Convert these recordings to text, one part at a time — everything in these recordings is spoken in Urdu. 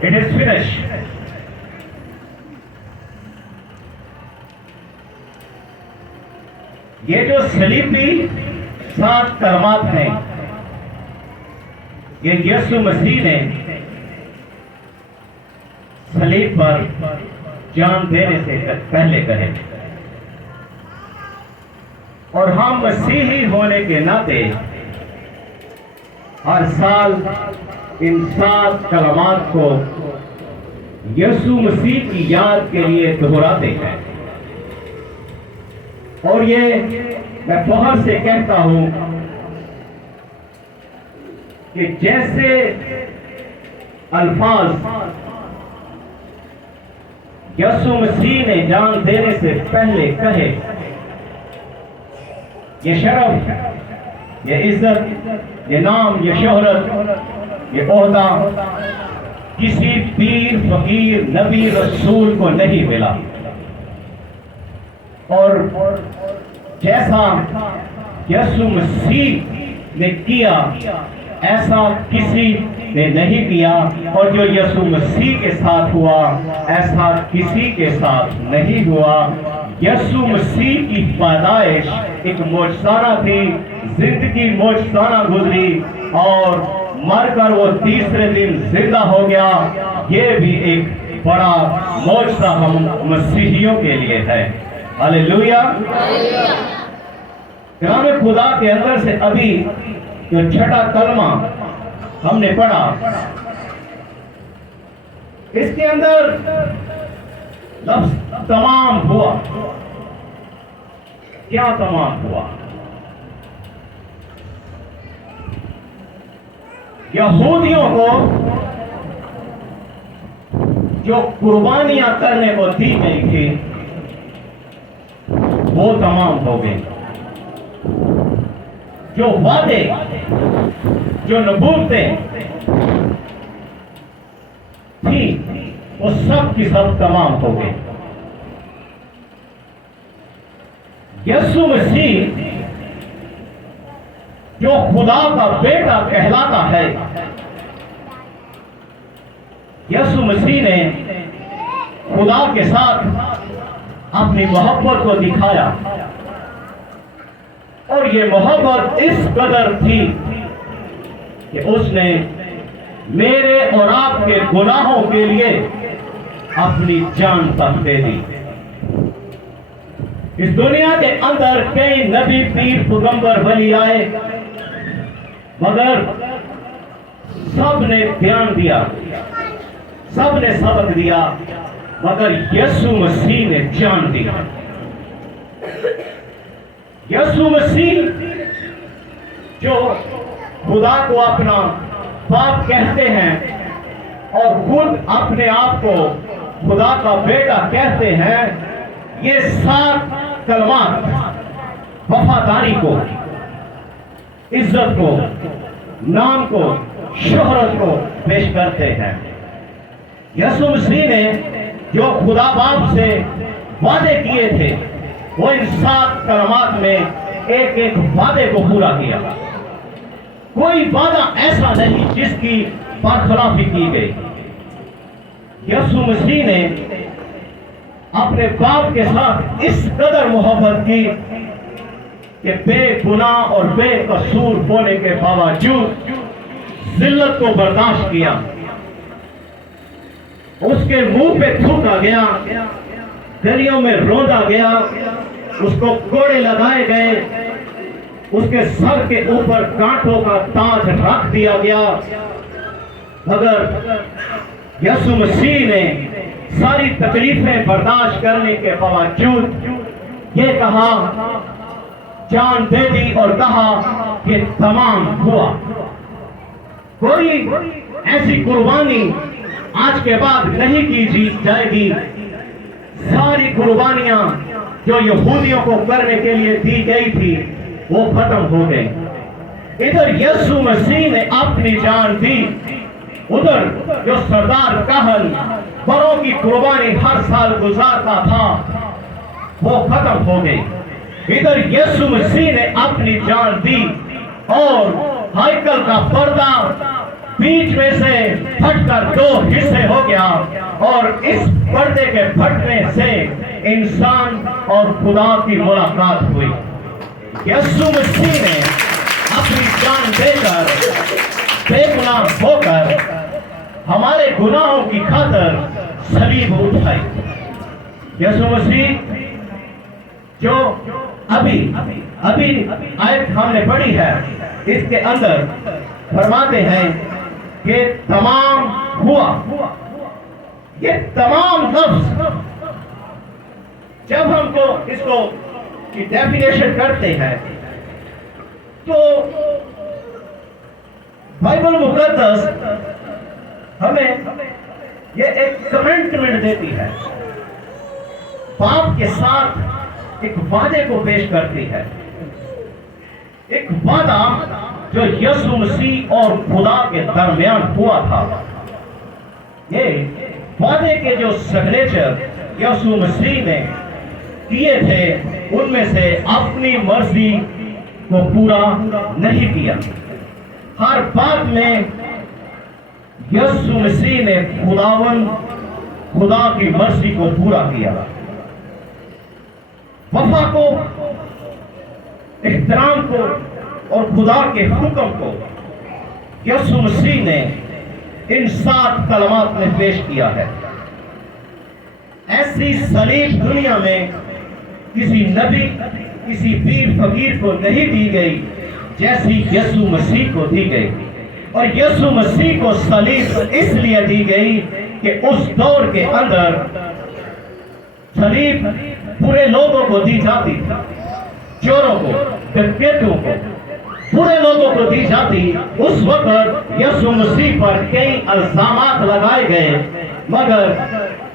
It is finished. یہ جو سلیبی 7 کلمات ہیں یہ یسوع مسیح نے صلیب پر جان دینے سے پہلے کہے، اور ہم مسیحی ہونے کے ناطے ہر سال ان 7 کلمات کو یسوع مسیح کی یاد کے لیے دہراتے ہیں۔ اور یہ میں فخر سے کہتا ہوں کہ جیسے الفاظ یسوع مسیح نے جان دینے سے پہلے کہے، یہ شرف، یہ عزت، یہ نام، یہ شہرت، یہ عہدہ کسی پیر، فقیر، نبی، رسول کو نہیں ملا، اور جیسا یسوع مسیح نے کیا ایسا کسی نے نہیں کیا، اور جو یسوع مسیح کے ساتھ ہوا ایسا کسی کے ساتھ نہیں ہوا۔ یسوع مسیح کی پیدائش ایک معجزانہ تھی، زندگی معجزانہ گزری، اور مر کر وہ تیسرے دن زندہ ہو گیا۔ یہ بھی ایک بڑا معجزہ ہم مسیحیوں کے لیے ہے۔ ہاللیلویا۔ کلام خدا کے اندر سے ابھی جو 6 کلمہ ہم نے پڑھا، اس کے اندر لفظ تمام ہوا۔ کیا تمام ہوا؟ یہودیوں کو جو قربانیاں کرنے کو دی گئی تھی وہ تمام ہو گئے۔ جو وعدے، جو نبوتیں تھی وہ سب کی سب تمام ہو گئے۔ یسوع مسیح جو خدا کا بیٹا کہلاتا ہے، یسوع مسیح نے خدا کے ساتھ اپنی محبت کو دکھایا، اور یہ محبت اس قدر تھی کہ اس نے میرے اور آپ کے گناہوں کے لیے اپنی جان تک دے دی۔ اس دنیا کے اندر کئی نبی، پیر، پیغمبر، ولی آئے، مگر سب نے دھیان دیا، سب نے سبق دیا، مگر یسوع مسیح نے جان دی۔ یسوع مسیح جو خدا کو اپنا باپ کہتے ہیں اور خود اپنے آپ کو خدا کا بیٹا کہتے ہیں، یہ 7 کلمات وفاداری کو، عزت کو، نام کو، شہرت کو پیش کرتے ہیں۔ یسوع مسیح نے جو خدا باپ سے وعدے کیے تھے وہ ان 7 کلمات میں ایک ایک وعدے کو پورا کیا۔ کوئی وعدہ ایسا نہیں جس کی برخلافی کی گئی۔ یسوع مسیح نے اپنے باپ کے ساتھ اس قدر محبت کی کہ بے گناہ اور بے قصور ہونے کے باوجود ذلت کو برداشت کیا۔ اس کے منہ پہ تھوکا گیا، گلیوں میں روندا گیا، اس کو کوڑے لگائے گئے، اس کے سر کے اوپر کانٹوں کا تاج رکھ دیا گیا، مگر یسوع مسیح نے ساری تکلیفیں برداشت کرنے کے باوجود یہ کہا، جان دے دی اور کہا کہ تمام ہوا۔ کوئی ایسی قربانی آج کے بعد نہیں کی جائے گی۔ ساری قربانیاں جو یہودیوں کو کرنے کے لیے دی گئی تھی وہ ختم ہو گئی۔ ادھر یسوع مسیح نے اپنی جان دی، ادھر جو سردار کاہن بروں کی قربانی ہر سال گزارتا تھا وہ ختم ہو گئی۔ ادھر یسوع مسیح نے اپنی جان دی اور ہیکل کا پردہ بیچ میں سے پھٹ کر دو حصے ہو گیا، اور اس پردے کے پھٹنے سے انسان اور خدا کی ملاقات ہوئی۔ یسوع مسیح نے اپنی جان دے کر، بے گناہ ہو کر ہمارے گناہوں کی خاطر صلیب اٹھائی۔ یسوع مسیح جو ابھی آیت ہم نے پڑھی ہے، اس کے اندر فرماتے ہیں کہ تمام ہوا۔ یہ تمام لفظ جب ہم کو اس کو کی ڈیفینیشن کرتے ہیں تو بائبل مقدس ہمیں یہ ایک کمنٹمنٹ دیتی ہے، باپ کے ساتھ ایک وعدے کو پیش کرتی ہے، ایک وعدہ جو یسوع مسیح اور خدا کے درمیان ہوا تھا۔ یہ وعدے کے جو سگنیچر یسوع مسیح نے کیے تھے، ان میں سے اپنی مرضی کو پورا نہیں کیا۔ ہر بات میں یسوع مسیح نے خدا کی مرضی کو پورا کیا۔ وفا کو، احترام کو اور خدا کے حکم کو یسوع مسیح نے ان 7 کلمات میں پیش کیا ہے۔ ایسی صلیب دنیا میں کسی نبی، کسی پیر فقیر کو نہیں دی گئی جیسی یسوع مسیح کو دی گئی، اور یسوع مسیح کو صلیب اس لیے دی گئی کہ اس دور کے اندر صلیب برے لوگوں کو دی جاتی تھی، چوروں کو، ڈکیتوں کو، برے لوگوں کو دی جاتی۔ اس وقت یسوع مسیح پر کئی الزامات لگائے گئے، مگر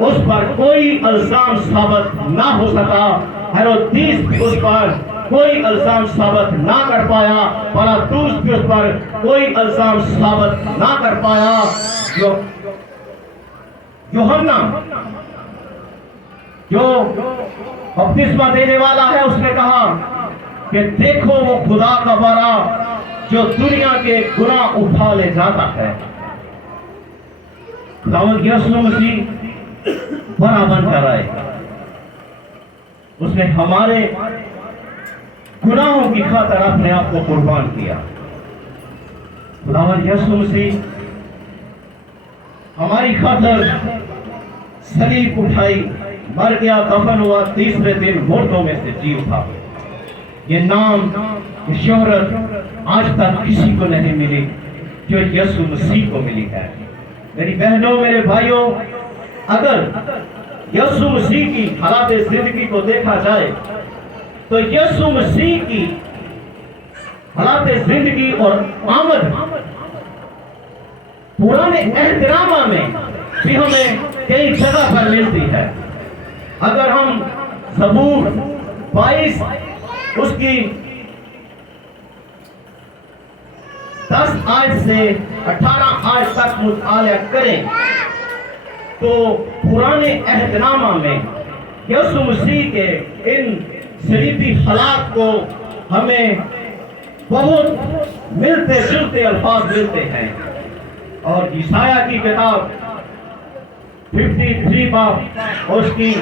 اس پر کوئی الزام ثابت نہ ہو سکا۔ ہیرودیس اس پر کوئی الزام ثابت نہ کر پایا، پلاطس بھی اس پر کوئی الزام ثابت نہ کر پایا۔ یوحنا جو بپتسمہ دینے والا ہے، اس نے کہا کہ دیکھو وہ خدا کا بارہ جو دنیا کے گناہ اٹھا لے جاتا ہے۔ خداوند یسوع مسیح بڑا بن کر آئے، اس نے ہمارے گناہوں کی خاطر اپنے آپ کو قربان کیا۔ خداوند یسوع مسیح ہماری خاطر صلیب اٹھائی، مر گیا، دفن ہوا، تیسرے دن مردوں میں سے جی اٹھا۔ یہ نام، یہ شہرت آج تک کسی کو نہیں ملی جو یسوع مسیح کو ملی ہے۔ میری بہنوں، میرے بھائیوں، اگر یسوع مسیح کی حالات زندگی کو دیکھا جائے تو یسوع مسیح کی حالات زندگی اور آمد پرانے احترامہ میں بھی ہمیں کئی جگہ پر ملتی ہے۔ اگر ہم زبور 22 اس کی 10 آیت سے 18 آیت تک مطالعہ کریں تو پرانے احترامہ میں یسوع مسیح کے ان صلیبی حالات کو ہمیں بہت ملتے جلتے الفاظ ملتے ہیں۔ اور یسایہ کی کتاب 53 باب اور اس کی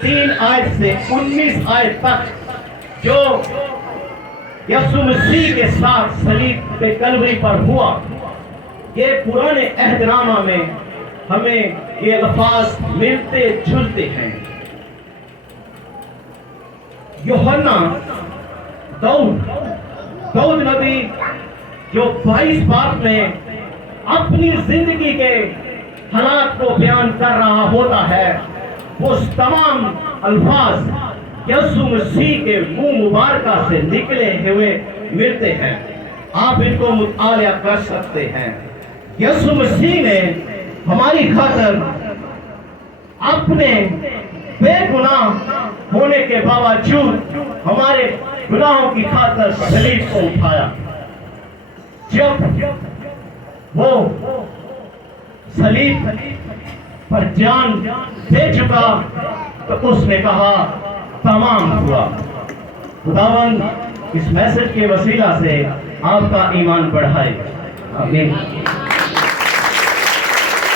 3 آیت سے 19 آیت تک جو یسوع مسیح کے ساتھ صلیب پہ کلوری پر ہوا، یہ پرانے احترامہ میں ہمیں یہ الفاظ ملتے جلتے ہیں۔ یوحنا داؤد نبی جو 22 باب میں اپنی زندگی کے حالات کو بیان کر رہا ہوتا ہے، وہ تمام الفاظ یسوع مسیح کے منہ مبارکہ سے نکلے ہوئے ملتے ہیں۔ آپ ان کو مطالعہ کر سکتے ہیں۔ یسوع مسیح نے ہماری خاطر اپنے بے گناہ ہونے کے باوجود ہمارے گناہوں کی خاطر صلیب کو اٹھایا۔ جب وہ صلیب پر جان دے چکا تو اس نے کہا تمام ہوا۔ خداوند اس میسج کے وسیلہ سے آپ کا ایمان بڑھائے، آمین۔